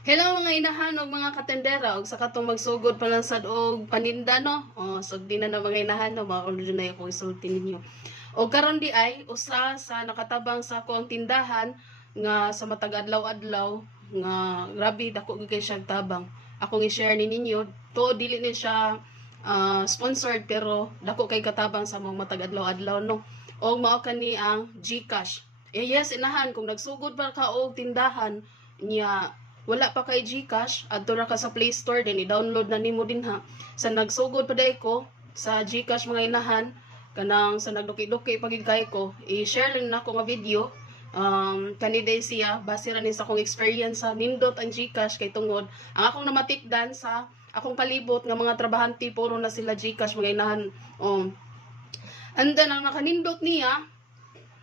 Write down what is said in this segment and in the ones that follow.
Hello mga inahan og mga katendera og sa katong magsugod pa lang sad og paninda no. Sugdi na mga inahan no, mga ulo na ako isulti ninyo. Og karon di ay usa sa nakatabang sa ako ang tindahan nga sa matag adlaw-adlaw nga grabe dako gyud siya tabang. Akong i-share ni ninyo to dili ni siya sponsored pero dako kay katabang sa mga matag adlaw-adlaw no. Og mao kani ang GCash. Yes inahan kung nagsugod pa ka og tindahan niya wala pa kay GCash, adto ra ka sa Play Store din i-download na nimo dinha. Sa nagsugod pa day ko sa GCash mga inahan kanang sa nagduki-duki pagid kay ko, i-share lang nako nga video. Kani day siya base ra ni sa akong experience sa nindot ang GCash kay tungod ang akong namatikdan sa akong palibot nga mga trabahante puro na sila GCash mga inahan. And then ang nakanindot niya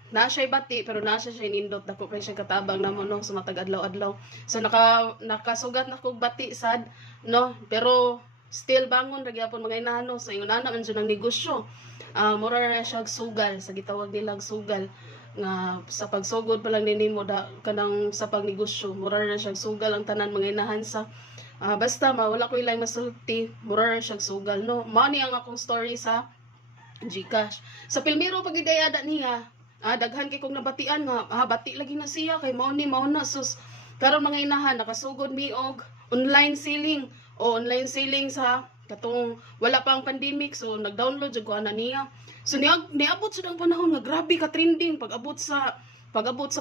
na siya bati pero na siya nindot dako kay siya katabang namo no sa matag adlaw-adlaw. So nakasugat na kog bati sad no pero still bangon ra gyapon mga inano sa ingon ana man ang negosyo. Mura ra siya sugal sa gitawag nilang sugal nga sa pagsugod pa lang nimo da kanang sa pagnegosyo mura ra siya sugal ang tanan mga inahan sa basta mawala ko ilay masulti mura ra siya sugal no. Mao ni ang akong story sa GCash. Sa Pilmiro pagidayada niya daghan kay kong nabatian nga bati lagi na siya kay mao na sus karon mga inahan nakasugod mi og online selling o online selling sa katong wala pa ang pandemic so nag-download jud ko ana niya so niabot jud ang panahon nga grabe ka trending pag-abot sa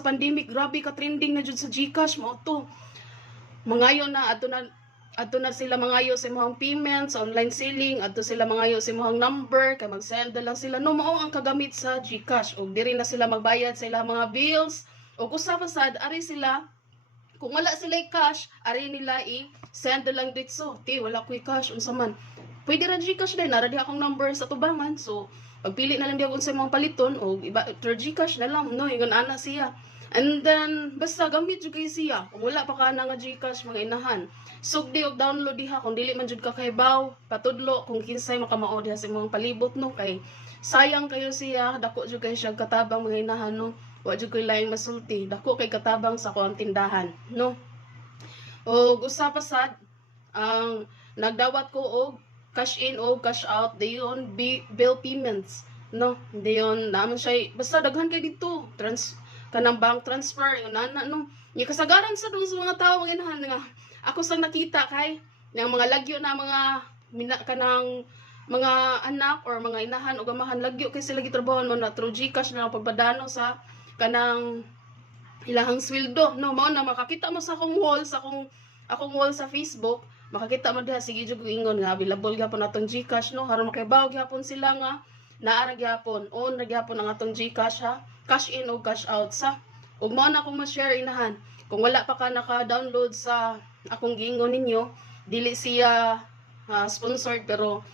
pandemic grabe ka trending na jud sa GCash mao to mangayo na adto na sila mangayo sa imong payment sa online selling, adto sila mangayo sa imong number kay mag-send lang sila no mao ang kagamit sa GCash ug diri na sila magbayad sa ilang mga bills ug usa pa sad ari sila kung wala sila cash ari nila i-send lang ditso ti wala ko'y cash unsa man pwede ra GCash din nara di akong number sa tubangan so pagpili na lang di ako sa imong paliton ug iba through GCash na lang no ingon ana siya. And then, basta gamit jud kay siya. Kung wala pa ka na nga GCash, mga inahan. Sugdi og download diha. Kung dili man jud ka kaybaw, patudlo. Kung kinsay makamao diha sa mga palibot, no. Kay sayang kayo siya. Dako jud kay siya katabang mga inahan, no. Wa jud ko'y laing masulti. Dako kay katabang sa kuang tindahan, no. O usa pa sad, ang nagdawat ko og cash in o cash out. Dayon bill payments, no. Dayon naman siya. Basta daghan kay dito. Kanang bank transfer yun ana no ni kasagaran sa dong sa mga tao mga inahan nga ako sang nakita kay yang mga lagyo na mga kanang mga anak or mga inahan o gamahan lagyo kay sila gitrabahon mo na through GCash na pagpadano sa kanang ilahang sweldo no mao na makakita mo sa akong wall sa akong wall sa Facebook makakita mo diha sige jud ingon nga available gyapon atong GCash no aron makaibaw gyapon sila nga naara gyapon on ra gyapon ang atong GCash ha cash in o cash out sa ug mao na akong ma-share inahan kung wala pa ka naka-download sa akong giingon ninyo dili siya sponsored pero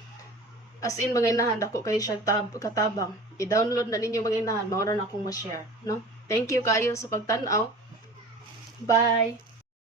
as in mga inahan dako kay siya katabang i-download na ninyo mga inahan mao na akong ma-share no thank you kayo sa pagtan-aw bye.